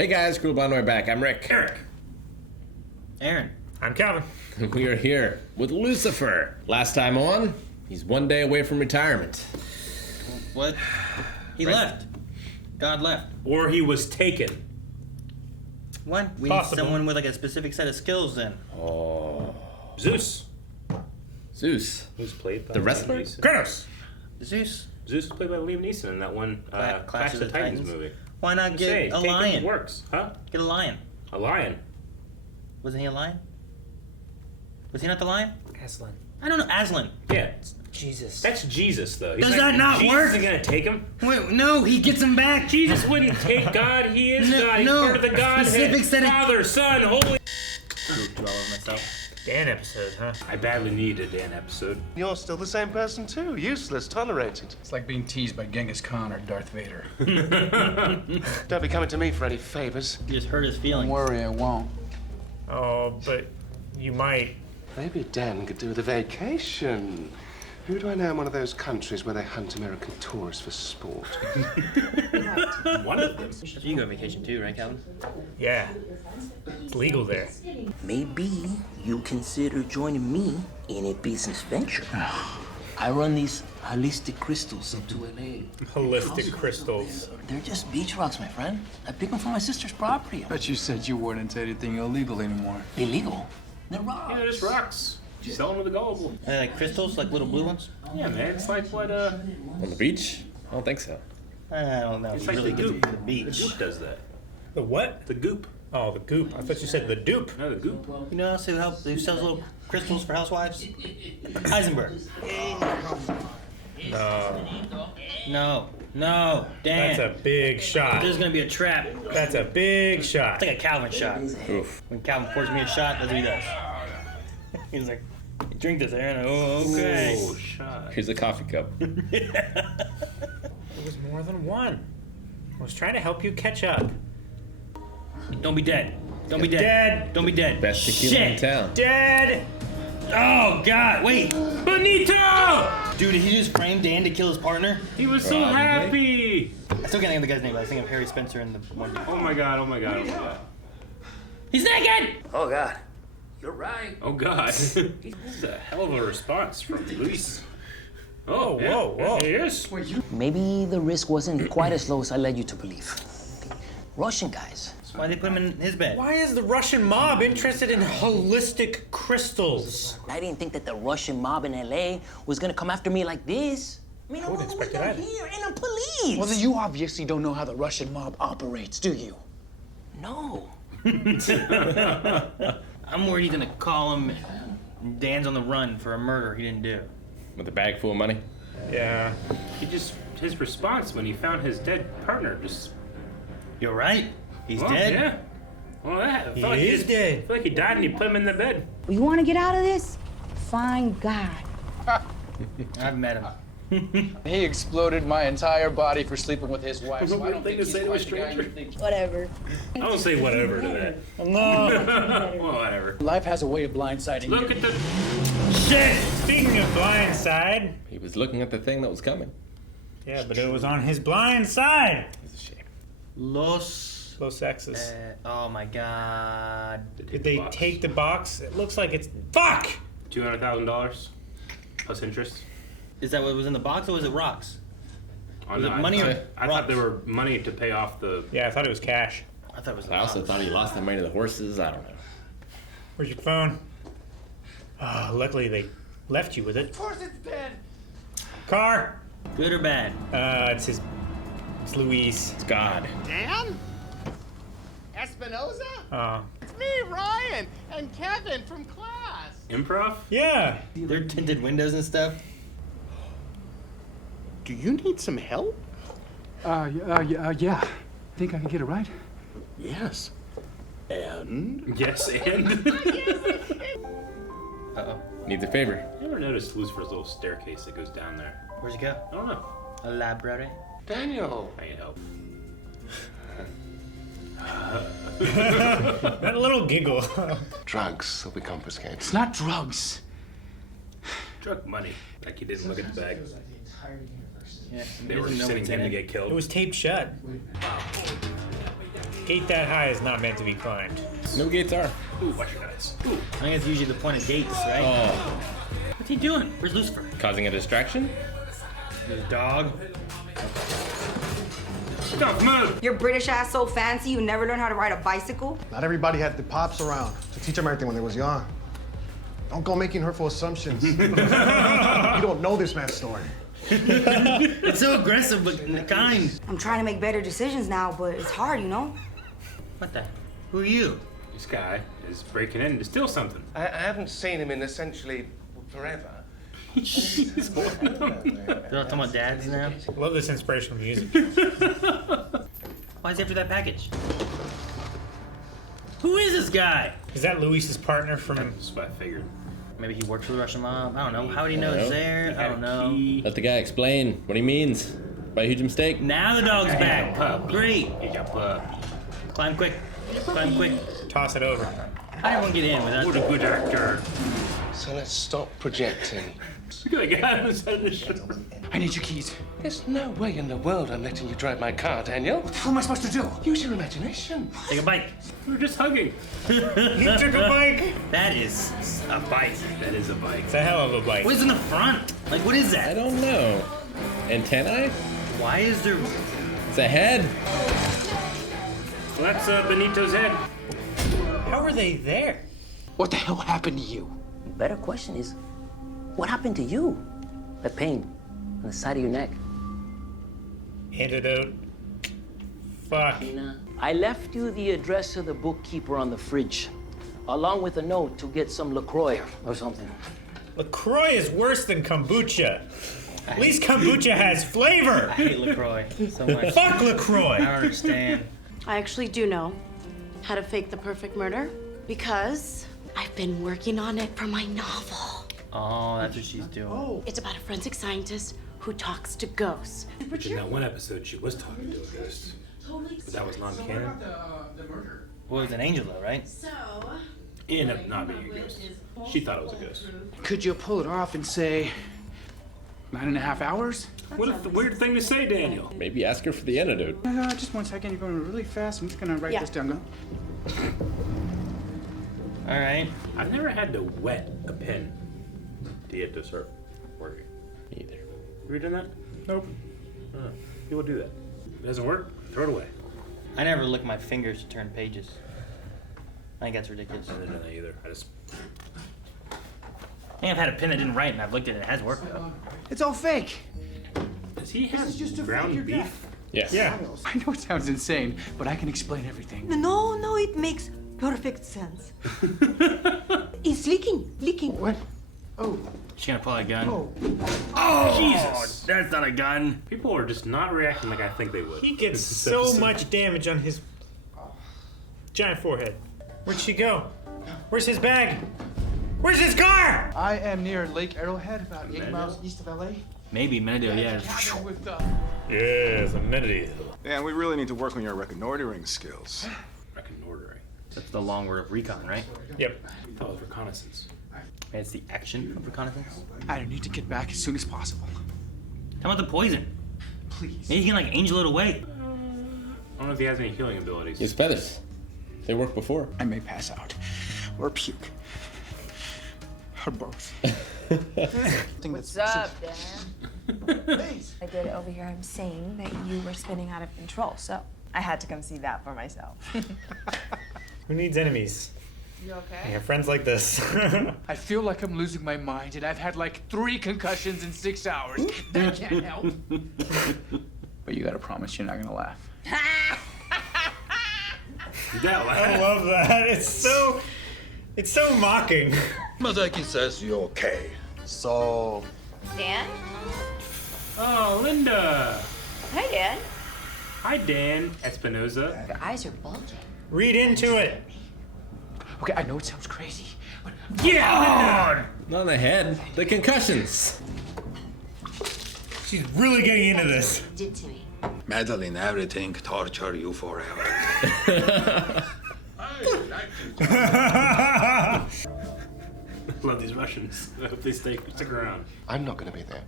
Hey guys, Cool Blind Way back. I'm Rick. Eric. Aaron. I'm Calvin. We are here with Lucifer. Last time on, he's one day away from retirement. What? He left. God left. Or he was taken. What? We Possible. need someone with like a specific set of skills then. Oh. Zeus. Zeus. Who's played by The wrestler? Liam Neeson. Kratos. Zeus. Zeus was played by Liam Neeson in that one Clash of the Titans movie. Why not get a lion? Works, huh? Get a lion. A lion. Wasn't he a lion? Was he not the lion? Aslan. I don't know. Aslan. Yeah. Jesus. That's Jesus, though. He's Does that not Jesus work? isn't gonna take him. Wait, no, he gets him back. Jesus wouldn't take God. He is No, God. He's no. part of the Godhead. Specific set of- Father, Son, Holy. Pooped all over myself. Dan episode, huh? I badly need a Dan episode. You're still the same person too. Useless, tolerated. It's like being teased by Genghis Khan or Darth Vader. Don't be coming to me for any favors. You just hurt his Don't feelings. worry, I won't. Oh, but you might. Maybe Dan could do with a vacation. Who do I know in one of those countries where they hunt American tourists for sport? One of them. You go on vacation too, right, Calvin? Yeah. It's legal there. Maybe you consider joining me in a business venture. I run these holistic crystals up to LA. Holistic crystals. They're just beach rocks, my friend. I pick them from my sister's property. But you said you weren't into anything illegal anymore. Illegal? They're rocks. Yeah, they're just rocks. You sell them to the gullible. Are they like crystals, like little blue ones? Yeah, man. It's like what, On the beach? I don't think so. I don't know. It's He like really the gets goop. to the beach. The goop does that. The what? The goop. Oh, the goop. I thought you said the dupe. No, the goop. You know who sells little crystals for housewives? Heisenberg. No, Dan. That's a big shot. There's gonna be a trap. That's a big shot. It's like a Calvin shot. Oof. When Calvin pours me a shot, that's what he does. He's like, drink this, Aaron. Oh, okay. Oh, shot. Here's a coffee cup. It was more than one. I was trying to help you catch up. Don't be dead. Don't be dead. Dead. Don't be dead. Best tequila in town. Dead. Oh, God. Wait. Bonito! Dude, did he just frame Dan to kill his partner? He was so Probably. happy. I still can't think of the guy's name, but I was thinking of Harry Spencer and the one dude. Oh my god, oh my god, oh my god. He's naked! Oh, God. You're right. Oh god. This is a hell of a response from Luis. Oh, yeah. whoa, whoa. There he is. Maybe the risk wasn't quite as low as I led you to believe. Russian guys. Why'd they put him in his bed? Why is the Russian mob interested in holistic crystals? I didn't think that the Russian mob in LA was gonna come after me like this. I mean, I'm wouldn't all the way expect down that. here, and I'm police. Well, then you obviously don't know how the Russian mob operates, do you? No. I'm worried he's gonna call him. Dan's on the run for a murder he didn't do. With a bag full of money? Yeah. His response when he found his dead partner just. You're right. He's Well, dead. Yeah. Well, that. I He felt like is dead. I feel like he died and he put him in the bed. You want to get out of this? Find God. I've met him. He exploded my entire body for sleeping with his wife. That's a So I weird don't thing think to he's say to a quite the guy stranger. you think. Whatever. I don't say whatever to that. No. Well, whatever. Life has a way of blindsiding you. Look at the. Shit. Speaking of blind side. He was looking at the thing that was coming. Yeah, but it was on his blind side. It's a shame. Los. Sexes. Oh my God. Did they take the box? It looks like it's. Fuck! $200,000 plus interest? Is that what was in the box or was it rocks? Oh, Was no, it money or I thought there were money to pay off the. Yeah, I thought it was cash. I thought it was. I also thought he lost the money to the horses. I don't know. Where's your phone? Oh, luckily they left you with it. Of course it's dead. Car! Good or bad? It's Luis. It's God. Dan? Espinoza? Oh. It's me, Ryan, and Kevin from class. Improv? Yeah. They're tinted windows and stuff. Do you need some help? Yeah. Think I can get it right? Yes. And? Yes, and? Uh-oh. Needs a favor. You ever noticed Lucifer's little staircase that goes down there? Where'd you go? I don't know. A library? Daniel. I need help. That little giggle. Drugs will be confiscated. It's not drugs. Drug money. Like he didn't look at the bag. Yeah. They were sending him to get It killed. was taped shut. gate that high is not meant to be climbed. No gates are. Ooh, watch your eyes. Ooh. I think that's usually the point of gates, right? Oh, What's he doing? Where's Lucifer? causing a distraction? There's a dog. Don't move! Your British ass so fancy you never learned how to ride a bicycle? Not everybody had the pops around to teach them everything when they was young. Don't go making hurtful assumptions. You don't know this man's story. It's so aggressive, but kind. I'm trying to make better decisions now, but it's hard, you know? What the? Who are you? This guy is breaking in to steal something. I haven't seen him in essentially forever. Jeez, what? They're all talking about dads now. Love this inspirational music. Why is he after that package? Who is this guy? Is that Luis's partner from? That's what I figured. Maybe he works for the Russian mob. I don't know. How would he know it's there? I don't know. Let the guy explain what he means by a huge mistake. Now the dog's back. Puppy. Great. He's a puppy. Climb quick. Climb quick. Toss it over. I didn't want to get in without. What a good actor. So let's stop projecting. Look at the guy inside the shirt. I need your keys. There's no way in the world I'm letting you drive my car, Daniel. What am I supposed to do? Use your imagination. Take a bike. We were just hugging. He took a bike. That is a bike. That is a bike. It's a hell of a bike. What is in the front? Like, what is I that? don't know. Antennae? Why is there? It's a head. Well, that's Benito's head. How are they there? What the hell happened to you? The better question is, what happened to you? That pain on the side of your neck. Antidote. Fuck. I left you the address of the bookkeeper on the fridge, along with a note to get some LaCroix or something. LaCroix is worse than kombucha. At least kombucha has flavor. I hate LaCroix so much. Fuck LaCroix. I don't understand. I actually do know how to fake the perfect murder because I've been working on it for my novel. Oh, that's what she's doing. It's about a forensic scientist who talks to ghosts. Which in that one episode, she was talking to a ghost. But that was non-canon. Well, it's an angel though, right? It ended up not being a ghost. She thought it was a ghost. Could you pull it off in, say, 9.5 hours? What a weird thing to say, Daniel. Maybe ask her for the antidote. Just 1 second. You're going really fast. I'm just gonna write this down. Go. All right. I've never had to wet a pen to get to start working. Either. You ever done that? Nope. People do that. If it doesn't work, throw it away. I never lick my fingers to turn pages. I think that's ridiculous. I didn't know that either. I just. I think I've had a pen that didn't write and I've looked at it. It has worked though. It's all fake. Does he have just to ground figure it beef? Yes. Yeah. I know it sounds insane, but I can explain everything. No, it makes perfect sense. It's leaking. What? Oh. She's gonna pull a gun. Oh. Jesus! That's not a gun. People are just not reacting like I think they would. He gets This so episode. much damage on his giant forehead. Where'd she go? Where's his bag? Where's his car? I am near Lake Arrowhead, about 8 miles east of LA. Maybe Menadio, yeah. Cabin with, Yes, amenity. Man, we really need to work on your reconnoitering skills. Reconnoitering. That's the long word of recon, right? Yep. I thought it was reconnaissance. It's the action of reconnaissance. I need to get back as soon as possible. How about the poison? Please. Maybe you can like angel it away. I don't know if he has any healing abilities. Use feathers. They worked before. I may pass out. Or puke. Or both. What's up, Dan? I did overhear him saying that you were spinning out of control, so I had to come see that for myself. Who needs enemies? You okay? I have friends like this. I feel like I'm losing my mind, and I've had like 3 concussions in 6 hours. That can't help. But you gotta promise you're not gonna laugh. I love that. It's so mocking. Mazaki says you're okay. So... Dan? Oh, Linda! Hi, Dan. Hi, Dan Espinoza. Your eyes are bulging. Read into it. Okay, I know it sounds crazy, but Yeah! Not in the head. The concussions. She's really getting into this. Did to me. Madeline, everything torture you forever. Love these Russians. I hope they stick around. I'm not going to be there.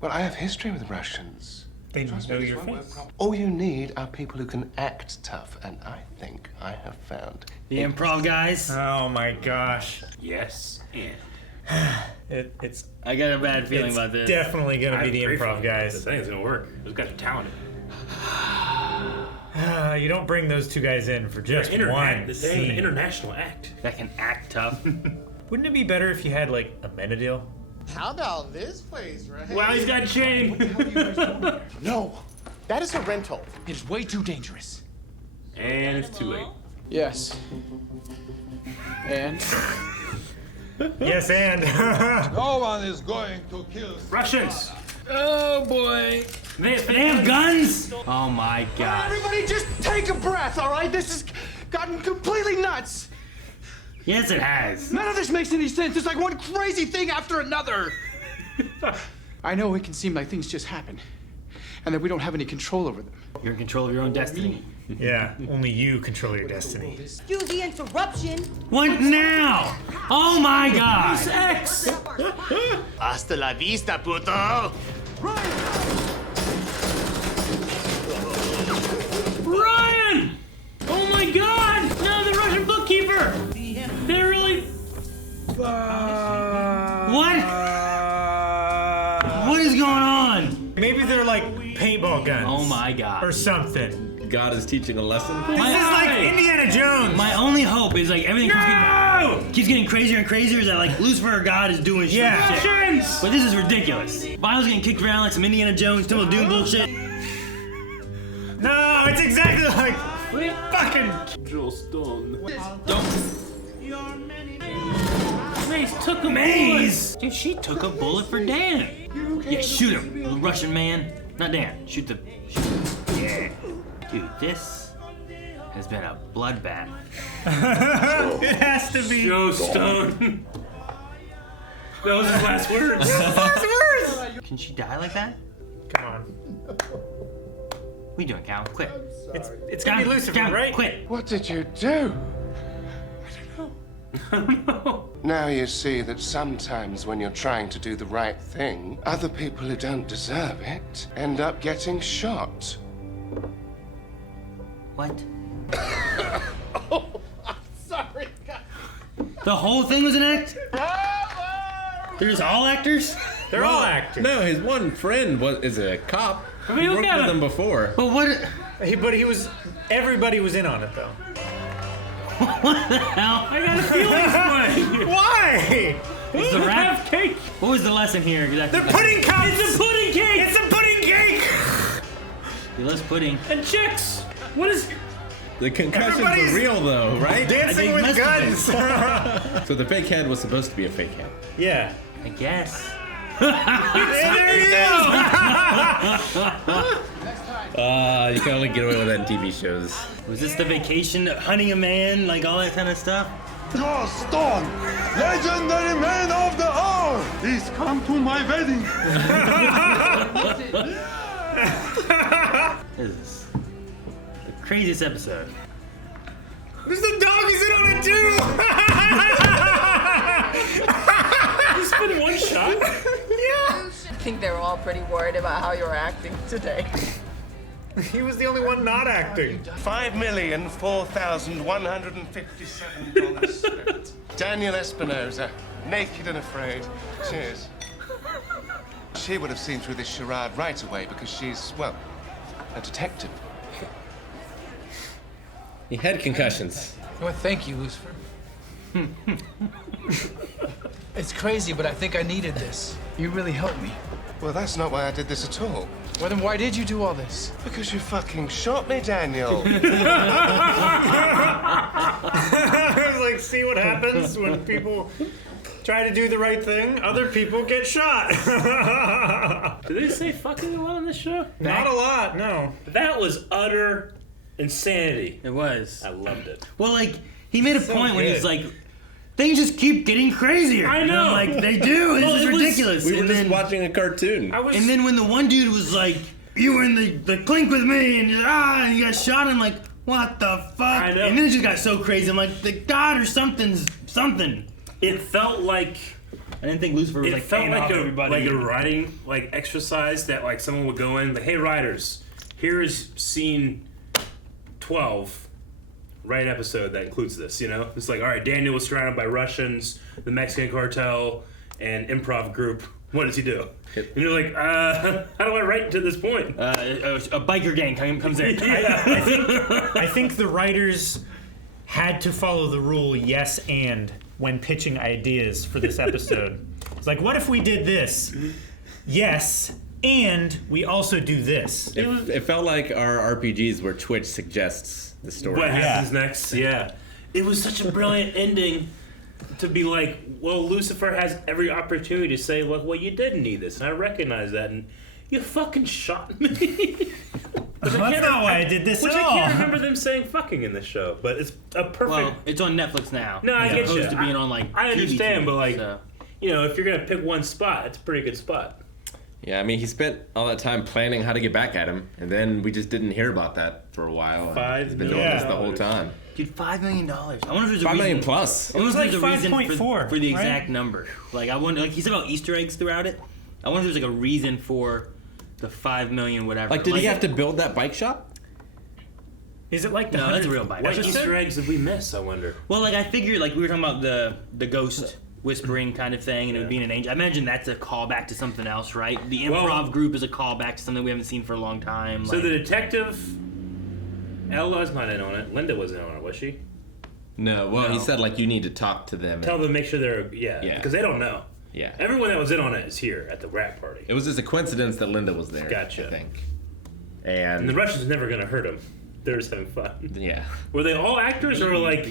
Well, I have history with Russians. They Trust know me, your this won't face. work properly. All you need are people who can act tough, and I think I have found The improv guys. Oh my gosh. Yes, and. It's I got a bad feeling it's about this. definitely gonna I be the pray for improv you. guys. This thing's gonna work. Those guys are talented. You don't bring those two guys in for just one They have an scene. international act. That can act tough. Wouldn't it be better if you had like a Menadil? How about this place, right? Wow, he's got a chain. No, that is a rental. It is way too dangerous. And it's too late. Yes. And? Yes, and. No one is going to kill. Russians! Oh boy. They have guns? Oh my god. Everybody just take a breath, all right? This has gotten completely nuts. Yes, it has. None of this makes any sense. It's like one crazy thing after another. I know it can seem like things just happen and that we don't have any control over them. You're in control of your own destiny. Yeah, only you control your destiny. Excuse the interruption. What now? Oh my god. Hasta la vista, puto. Ryan! Oh my god! No, the Russian bookkeeper! They're really... What? What is going on? Maybe they're like paintball guns. Oh my god. Or something. God is teaching a lesson. This is like Indiana Jones. My only hope is like everything keeps getting crazier and crazier. Is that like Lucifer or God is doing shit. Yeah. But this is ridiculous. Viol's getting kicked around like some Indiana Jones, Temple of Doom bullshit. No, it's exactly like fucking. Joel Stone. Maze took a Maze! Dude, she took a bullet for Dan. Yeah, shoot him, little Russian man. Not Dan. Shoot the. Yeah. Dude, this has been a bloodbath. It has to be. Joe Stone. That was his last words. Last words. Can she die like that? Come on. What are you doing, Cal? Quit. It's gonna be Lucifer, right? Quit. What did you do? Now you see that sometimes when you're trying to do the right thing, other people who don't deserve it end up getting shot. What? Oh, I'm sorry, guys. The whole thing was an act? They're just all actors? They're all actors. No, his one friend is a cop. I mean, He look worked at with him. him before. But what? But he was. Everybody was in on it though. What the hell? I got a feeling split. Why? It's the rap Half cake. What was the lesson here? Exactly. The pudding cup. It's a pudding cake. It's a pudding cake. He loves pudding. And chicks. What is? The concussions Everybody's are real though, right? Dancing I with think guns. So the fake head was supposed to be a fake head. Yeah. I guess. There you go. You can only get away with that in TV shows. Was this the vacation, hunting a man, like all that kind of stuff? Joe Stone, legendary man of the hour, please come to my wedding. This is the craziest episode. There's the dog is in on it too. You spit in one shot? Yeah. I think they were all pretty worried about how you were acting today. He was the only one not acting. $5,004,157 spent. Daniel Espinoza, naked and afraid. Cheers. She would have seen through this charade right away because she's, well, a detective. He had concussions. Well, thank you, Lucifer. It's crazy, but I think I needed this. You really helped me. Well, that's not why I did this at all. Well, then why did you do all this? Because you fucking shot me, Daniel. I was like, see what happens when people try to do the right thing? Other people get shot. Did they say fucking a lot on this show? Not a lot, no. That was utter insanity. It was. I loved it. Well, like, he made a So point when he good. was like, things just keep getting crazier. I You know. Like, they do. This Well, is it was- ridiculous. We were And just then- watching a cartoon. And then when the one dude was like, you were in the clink with me, and and you got shot, I'm like, what the fuck? I know. And then it just got so crazy. I'm like, the God or something. It felt like I didn't think Lucifer was It like felt paying like off everybody. a writing exercise that like someone would go in, like, hey writers, here's scene 12. Write an episode that includes this, you know? It's like, all right, Daniel was surrounded by Russians, the Mexican cartel, and improv group. What does he do? And you're like, how do I write to this point? A biker gang comes in. I think the writers had to follow the rule yes and when pitching ideas for this episode. It's like, what if we did this? Yes, and we also do this. It felt like our RPGs where Twitch suggests the story. What happens next? Yeah. It was such a brilliant ending to be like, well, Lucifer has every opportunity to say, look, well, you didn't need this, and I recognize that, and you fucking shot me. That's not why I did this Which at I all. can't remember them saying fucking in this show, but it's a perfect... Well, it's on Netflix now. No, I get you. Opposed to being on, like, I understand, TV, but, like, so. you know, if you're going to pick one spot, it's a pretty good spot. Yeah, I mean, he spent all that time planning how to get back at him, and then we just didn't hear about that for a while. He's been doing this the whole time. Dude, $5 million. I wonder if there's a $5 reason. million plus. I wonder if there's like a reason 5.4 for the right? exact number. Like, I wonder, like, he said about Easter eggs throughout it. I wonder if there's like a reason for the 5 million whatever. Like, did he have to build that bike shop? Is it like the No, that's a real bike. What Easter eggs did we miss, I wonder? Well, like, I figured, like, we were talking about the ghost whispering kind of thing, and it would being an angel. I imagine that's a callback to something else, right? The improv group is a callback to something we haven't seen for a long time. So like, the detective, Ella's not in on it. Linda wasn't in on it, was she? No, well, he said, like, you need to talk to them. Tell them, make sure they're, Yeah. because they don't know. Yeah. Everyone that was in on it is here at the rap party. It was just a coincidence that Linda was there. Gotcha. I think. And the Russians never going to hurt him. They're just having fun. Yeah. Were they all actors, or like,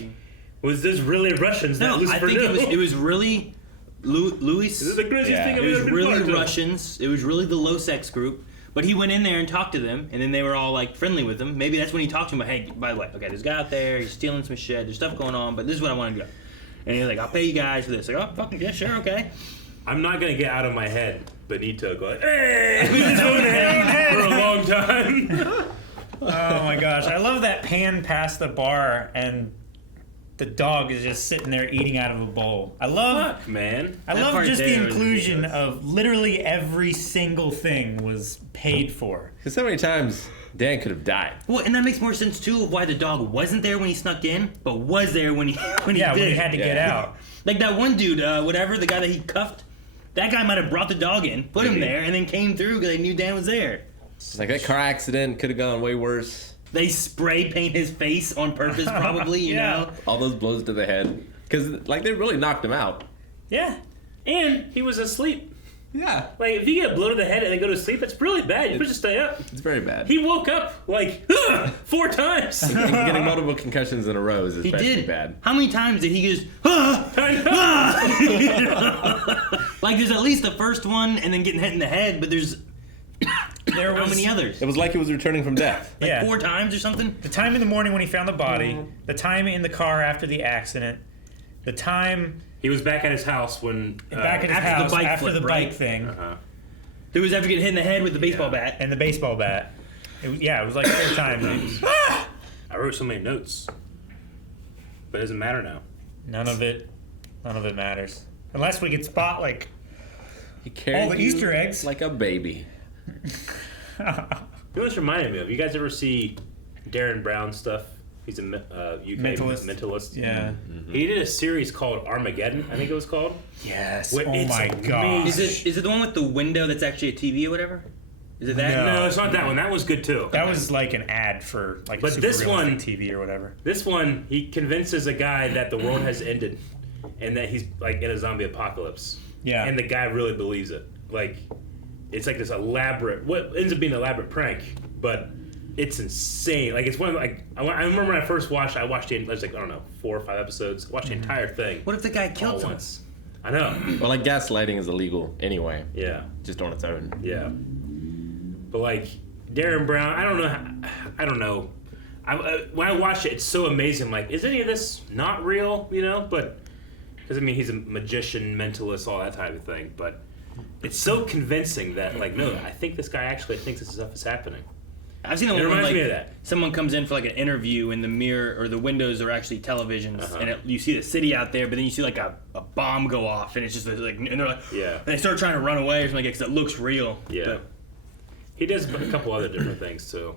was this really Russians that no, Lucifer I think knew? it was really Luis. This is the craziest thing I've It was ever been really part of. Russians. It was really the low sex group. But he went in there and talked to them, and then they were all like friendly with him. Maybe that's when he talked to him. Hey, by the way, okay, there's a guy out there. He's stealing some shit. There's stuff going on, but this is what I want to do. And he's like, I'll pay you guys for this. Like, oh, fucking yeah, sure, okay. I'm not gonna get out of my head Benito going, hey, we've been going to him for a long time. Oh my gosh, I love that pan past the bar and the dog is just sitting there eating out of a bowl. I love, Fuck, man. I That love part just the there was inclusion ridiculous. of literally every single thing was paid for. Because so many times Dan could have died. Well, and that makes more sense too of why the dog wasn't there when he snuck in, but was there when he did. when he had to get out. Like that one dude, whatever, the guy that he cuffed. That guy might have brought the dog in, put him there, and then came through because they knew Dan was there. Like that car accident could have gone way worse. They spray paint his face on purpose, probably, you know? All those blows to the head. Because, like, they really knocked him out. Yeah. And he was asleep. Yeah. Like, if you get a blow to the head and then go to sleep, that's really bad. You're supposed to stay up. It's very bad. He woke up, like, 4 times. And getting multiple concussions in a row is He especially did. bad. How many times did he just, like, there's at least the first one and then getting hit in the head, but there's how many others? It was like he was returning from death. Like 4 times or something? The time in the morning when he found the body, the time in the car after the accident, the time He was back at his house when... back at his after the house bike after flip, the right? bike thing, There was after getting hit in the head with the baseball bat. and the baseball bat. It was like 4 times. I wrote so many notes. But it doesn't matter now. None of it matters. Unless we could spot, like, He carried all the you Easter eggs. like a baby. You know what this reminded me of? You guys ever see Darren Brown stuff? He's a UK mentalist. Yeah. He did a series called Armageddon, I think it was called. Yes. Where Oh it's my god. amazing. Is it the one with the window that's actually a TV or whatever? Is it that? No, it's not that one. That was good too. That was like an ad for like But super this one- realistic TV or whatever. This one, he convinces a guy that the world has ended and that he's like in a zombie apocalypse. Yeah. And the guy really believes it. Like, it's like this elaborate, what ends up being an elaborate prank, but it's insane. Like, it's one of, like, I remember when I first watched it, I watched it, like, I don't know, 4 or 5 episodes. I watched the entire thing. What if the guy killed all someone? once. I know. Well, like, gaslighting is illegal anyway. Yeah. Just on its own. Yeah. But, like, Darren Brown, I don't know. When I watched it, it's so amazing. Like, is any of this not real, you know? But, because, I mean, he's a magician, mentalist, all that type of thing. But it's so convincing that, like, no, I think this guy actually thinks this stuff is happening. I've seen the one where like someone comes in for like an interview and the mirror or the windows are actually televisions and you see the city out there, but then you see like a bomb go off and it's just like, and they're like, and they start trying to run away or something because it looks real. Yeah. But he does a couple other different things too.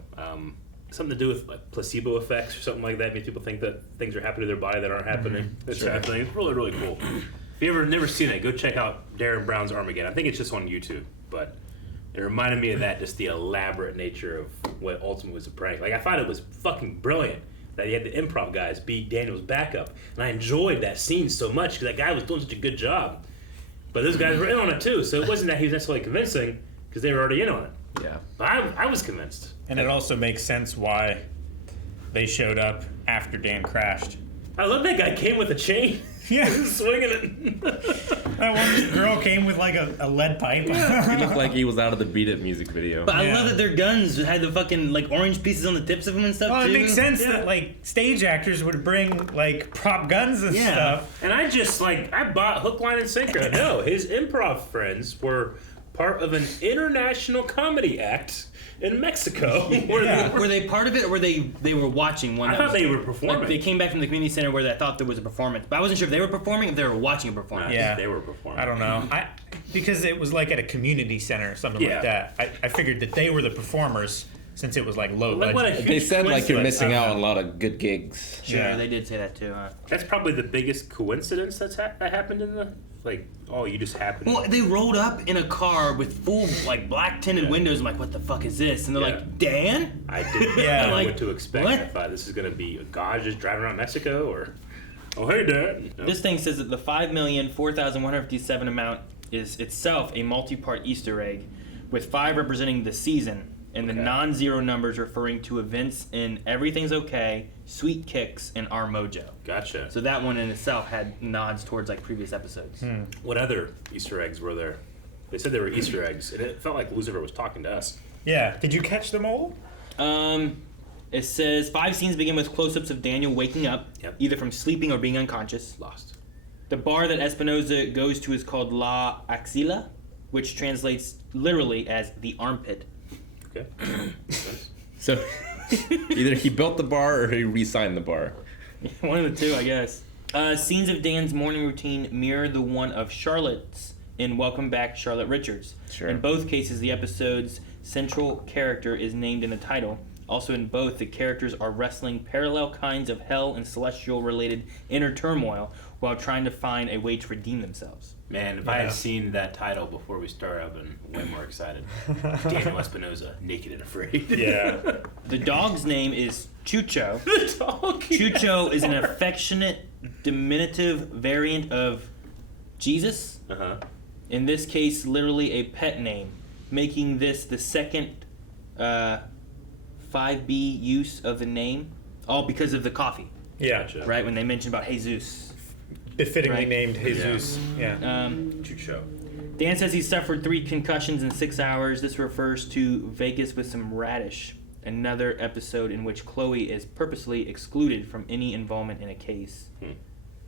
Something to do with like placebo effects or something like that. Makes people think that things are happening to their body that aren't happening. It's happening. It's really, really cool. If you ever never seen it, go check out Darren Brown's Armageddon. I think it's just on YouTube, but it reminded me of that, just the elaborate nature of what ultimately was a prank. Like, I thought it was fucking brilliant that he had the improv guys be Daniel's backup. And I enjoyed that scene so much because that guy was doing such a good job. But those guys were in on it too, so it wasn't that he was necessarily convincing because they were already in on it. Yeah. But I was convinced. And it also makes sense why they showed up after Dan crashed. I love that guy came with a chain. Yeah. Swinging it. That one girl came with like a lead pipe. He looked like he was out of the Beat It music video. But I love that their guns had the fucking like orange pieces on the tips of them and stuff. Well, too. it makes sense that like stage actors would bring like prop guns and stuff. And I just I bought hook, line, and sinker. No, his improv friends were part of an international comedy act in Mexico. Were they part of it, or were they were watching one? I thought they were performing. Like, they came back from the community center where I thought there was a performance, but I wasn't sure if they were performing, or if they were watching a performance. Yeah, they were performing. I don't know. Because it was like at a community center or something like that. I figured that they were the performers since it was like low budget. They said like you're missing out on a lot of good gigs. Sure, they did say that too. That's probably the biggest coincidence that happened in the you just happened. Well, they rolled up in a car with full like black tinted windows. I'm like, what the fuck is this? And they're like, Dan? I didn't know what to expect. I thought this is gonna be a guy just driving around Mexico, or hey, Dan. No. This thing says that the 5,004,157 amount is itself a multi-part Easter egg, with 5 representing the season, and the non-zero numbers referring to events in Everything's Okay, Sweet Kicks, and Our Mojo. Gotcha. So that one in itself had nods towards like previous episodes. What other Easter eggs were there? They said they were Easter eggs, and it felt like Lucifer was talking to us. Yeah. Did you catch them all? It says 5 scenes begin with close-ups of Daniel waking up, either from sleeping or being unconscious. Lost. The bar that Espinoza goes to is called La Axila, which translates literally as the armpit. Okay. So either he built the bar or he re-signed the bar. One of the two, I guess. Scenes of Dan's morning routine mirror the one of Charlotte's in Welcome Back, Charlotte Richards. Sure. In both cases, the episode's central character is named in the title. Also in both, the characters are wrestling parallel kinds of hell and celestial-related inner turmoil while trying to find a way to redeem themselves. Man, if I had seen that title before we started, I've been way more excited. Daniel Espinoza, Naked and Afraid. Yeah. The dog's name is Chucho. The dog. Chucho is an affectionate diminutive variant of Jesus. In this case, literally a pet name, making this the second 5B use of the name, all because of the coffee. Yeah. Right, when they mentioned about Jesus. Befittingly named Jesus. Yeah. Chucho. Dan says he suffered 3 concussions in 6 hours. This refers to Vegas with some radish, another episode in which Chloe is purposely excluded from any involvement in a case.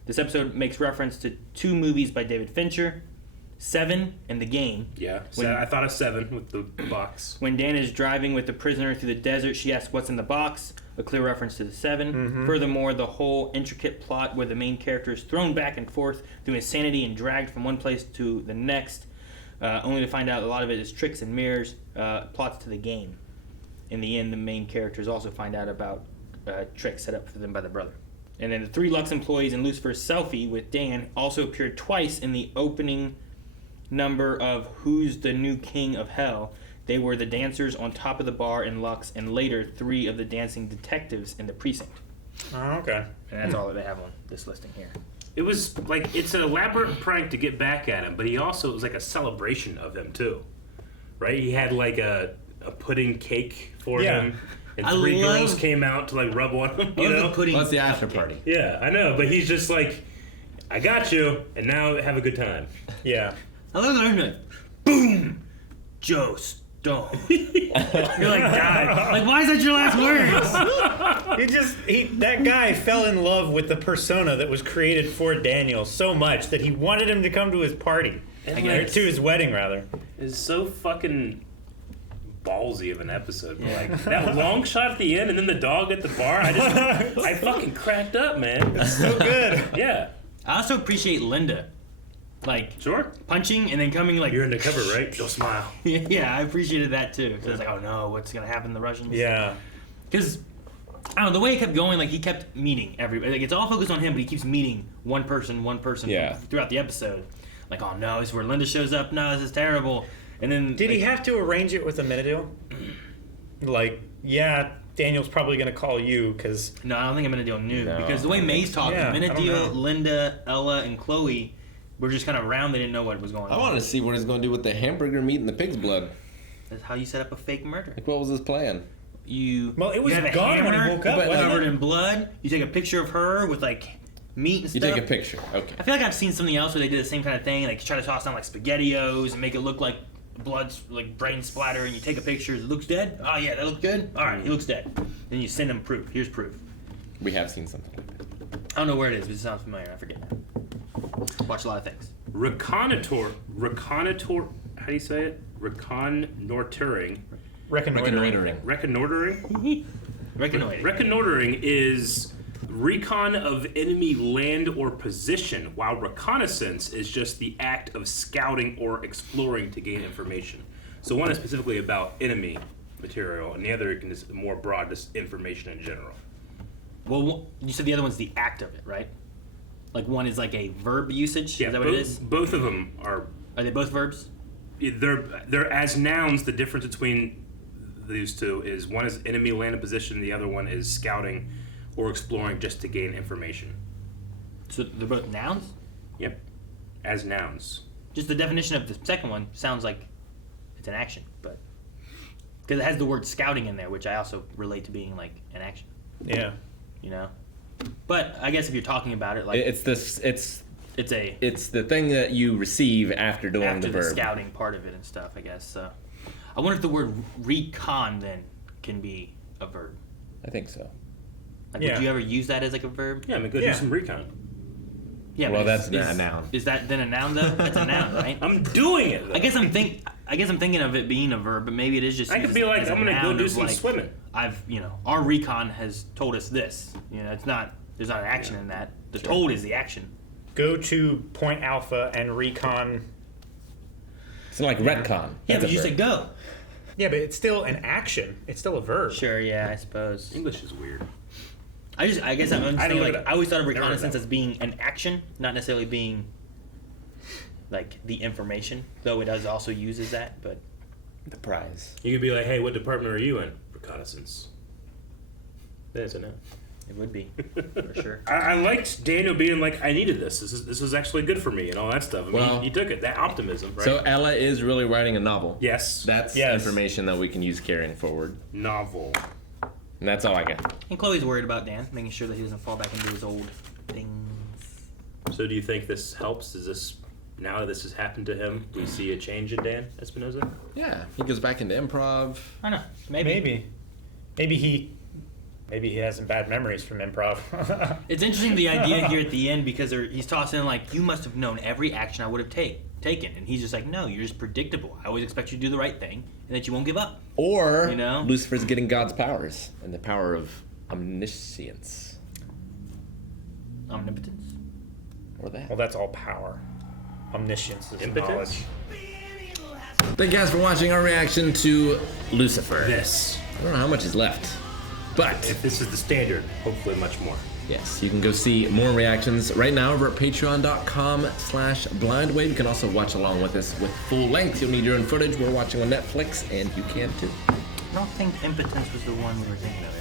This episode makes reference to 2 movies by David Fincher, Seven and The Game. Yeah, I thought of Seven with the box. When Dan is driving with the prisoner through the desert, she asks what's in the box, a clear reference to the Seven. Furthermore, the whole intricate plot where the main character is thrown back and forth through insanity and dragged from one place to the next, only to find out a lot of it is tricks and mirrors, plots to The Game. In the end, the main characters also find out about tricks set up for them by the brother. And then the 3 Lux employees in Lucifer's selfie with Dan also appeared twice in the opening number of Who's the New King of Hell. They were the dancers on top of the bar in Lux, and later 3 of the dancing detectives in the precinct. Oh, okay. And that's all that they have on this listing here. It was like, it's an elaborate prank to get back at him, but it was like a celebration of him too, right? He had like a pudding cake for him, and 3 girls came out to like rub on him. You know, That's the after party. Yeah, I know, but he's just like, I got you, and now have a good time. Yeah. I love that argument. Boom! Joe Stone. You're like, God. Like, why is that your last words? That guy fell in love with the persona that was created for Daniel so much that he wanted him to come to his party. To his wedding, rather. It's so fucking ballsy of an episode. But like that long shot at the end, and then the dog at the bar. I fucking cracked up, man. It's so good. Yeah. I also appreciate Linda. Like, sure, punching and then coming like, you're undercover, right? Don't smile. Yeah, I appreciated that too. Cause I was like, oh no, what's gonna happen to the Russians? Yeah. Because I don't know, the way it kept going, like he kept meeting everybody. Like it's all focused on him, but he keeps meeting one person throughout the episode. Like, oh no, this is where Linda shows up. No, this is terrible. And then did he have to arrange it with Amenadiel? Like, yeah, Daniel's probably gonna call you because. No, I don't think Amenadiel knew because the way Maze talked, Amenadiel, Linda, Ella, and Chloe were just kind of around. They didn't know what was going on. I want to see what he's going to do with the hamburger meat and the pig's blood. That's how you set up a fake murder. Like, what was his plan? Well, it was gone when he woke up. Covered in blood. You take a picture of her with like meat and stuff. You take a picture. Okay. I feel like I've seen something else where they did the same kind of thing. Like try to toss down like SpaghettiOs and make it look like blood's like brain splatter, and you take a picture. It looks dead. Oh yeah, that looks good. All right, he looks dead. Then you send him proof. Here's proof. We have seen something like that. I don't know where it is, but it sounds familiar. I forget. Watch a lot of things. Reconnoiter. How do you say it? Reconnoitering. Reconnoitering is recon of enemy land or position, while reconnaissance is just the act of scouting or exploring to gain information. So one is specifically about enemy material, and the other is more broad, just information in general. Well, you said the other one's the act of it, right? Like one is like a verb usage? Yeah, is that what it is? Both of them are... Are they both verbs? They're as nouns, the difference between these two is one is enemy land and position, the other one is scouting or exploring just to gain information. So they're both nouns? Yep, as nouns. Just the definition of the second one sounds like it's an action, but because it has the word scouting in there, which I also relate to being like an action. Yeah. You know? But I guess if you're talking about it, like it's the thing that you receive after doing the verb. The scouting part of it and stuff, I guess. So I wonder if the word recon then can be a verb. I think so. Like, would you ever use that as like a verb? Yeah, I mean, go do some recon. Yeah, well, that's a noun. Is that then a noun though? That's a noun, right? I'm doing it. Though. I guess I'm thinking of it being a verb, but maybe it is just. I could be like, I'm gonna go do some swimming. Our recon has told us this. It's not. There's not an action in that. The told is the action. Go to Point Alpha and recon. It's like retcon. Yeah, but you said go. Yeah, but it's still an action. It's still a verb. Sure. Yeah, I suppose. English is weird. I guess I'm understanding. I always thought of reconnaissance as being an action, not necessarily being like the information. Though it does also uses that, but the prize. You could be like, "Hey, what department are you in?" Reconnaissance. That's a noun. It would be for sure. I liked Daniel being like, "I needed this. This was actually good for me," and all that stuff. I mean, he took it. That optimism, right? So Ella is really writing a novel. Yes. That's information that we can use carrying forward. Novel. And that's all I got. And Chloe's worried about Dan, making sure that he doesn't fall back into his old things. So do you think this helps? Is this, now that this has happened to him, do you see a change in Dan Espinoza? Yeah, he goes back into improv. I don't know. Maybe he has some bad memories from improv. It's interesting the idea here at the end because he's tossing in like, you must have known every action I would have taken. And he's just like, no, you're just predictable. I always expect you to do the right thing and that you won't give up. Or Lucifer's getting God's powers and the power of omniscience. Omnipotence? Or that. Well, that's all power. Omniscience is impotence. Knowledge. Thank you guys for watching our reaction to Lucifer. This. I don't know how much is left. But if this is the standard, hopefully much more. Yes, you can go see more reactions right now over at patreon.com/blindwave. You can also watch along with us with full length. You'll need your own footage. We're watching on Netflix, and you can too. I don't think impotence was the one we were thinking of.